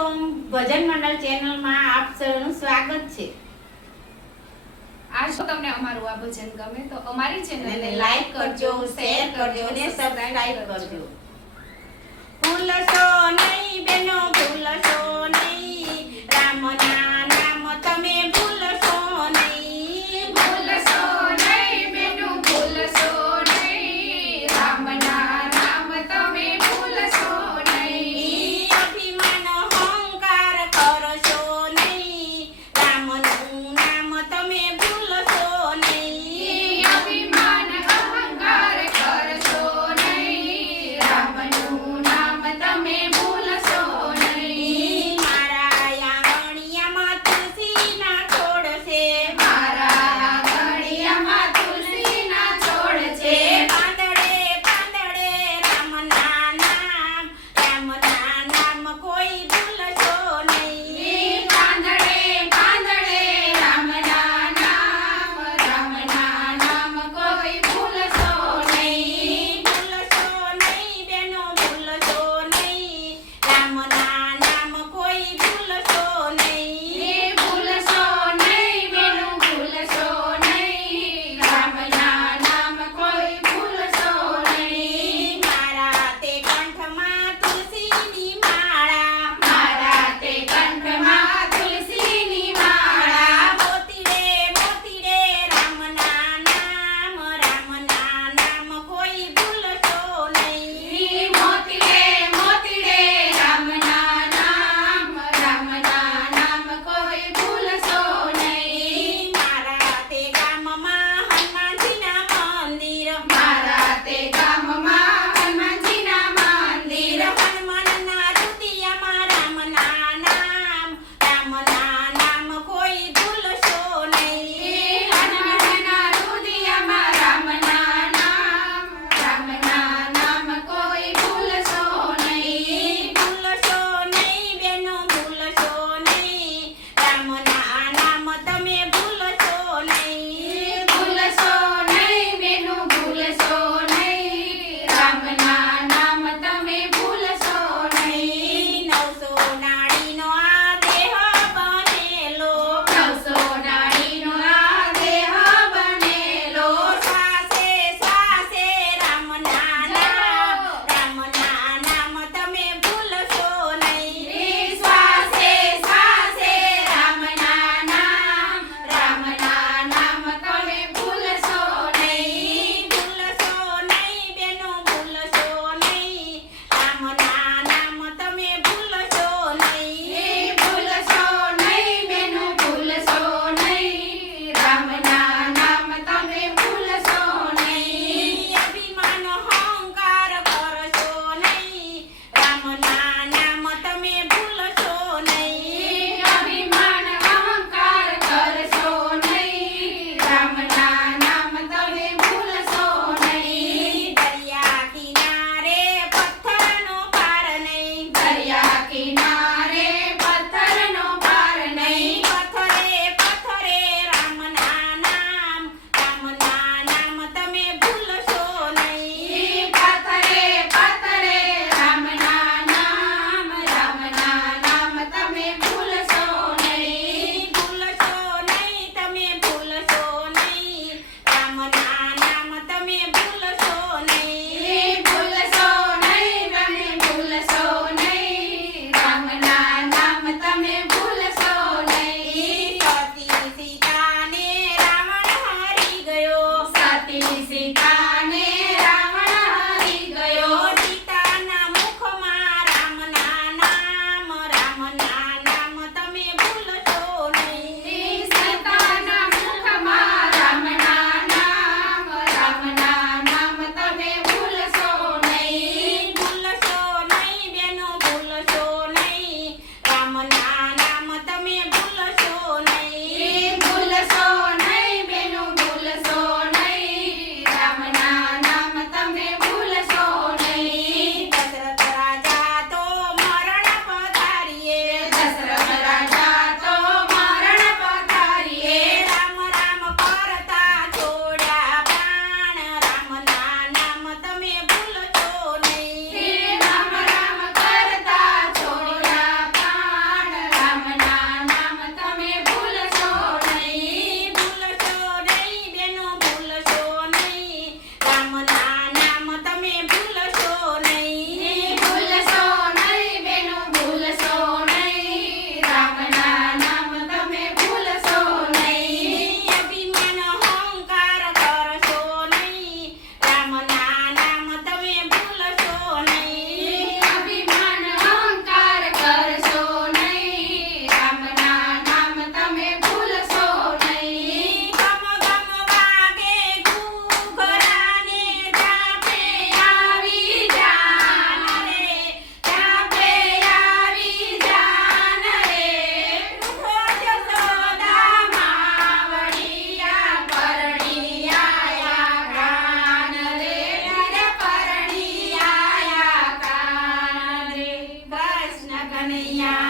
સોમ ભજન મંડળ ચેનલમાં આપ સૌનું સ્વાગત છે। આજ તમને અમારું આ ભજન ગમે તો અમારી ચેનલને લાઈક કરજો, શેર કરજો અને સબસ્ક્રાઇબ કરજો। ભૂલશો નહીં બેનો, ભૂલશો નહીં, રામના નામ તમે ભૂલશો નહીં। ભૂલશો નહીં બેનો, ભૂલશો નહીં, રામના નામ તમે ભૂલશો નહીં। અભિમાન અહંકાર કરશો નહીં, રામનું નામ તમે ભૂલશો નહીં। અભિમાન અહંકાર કરશો નહીં, રામનું નામ તમે ભૂલશો કનૈયા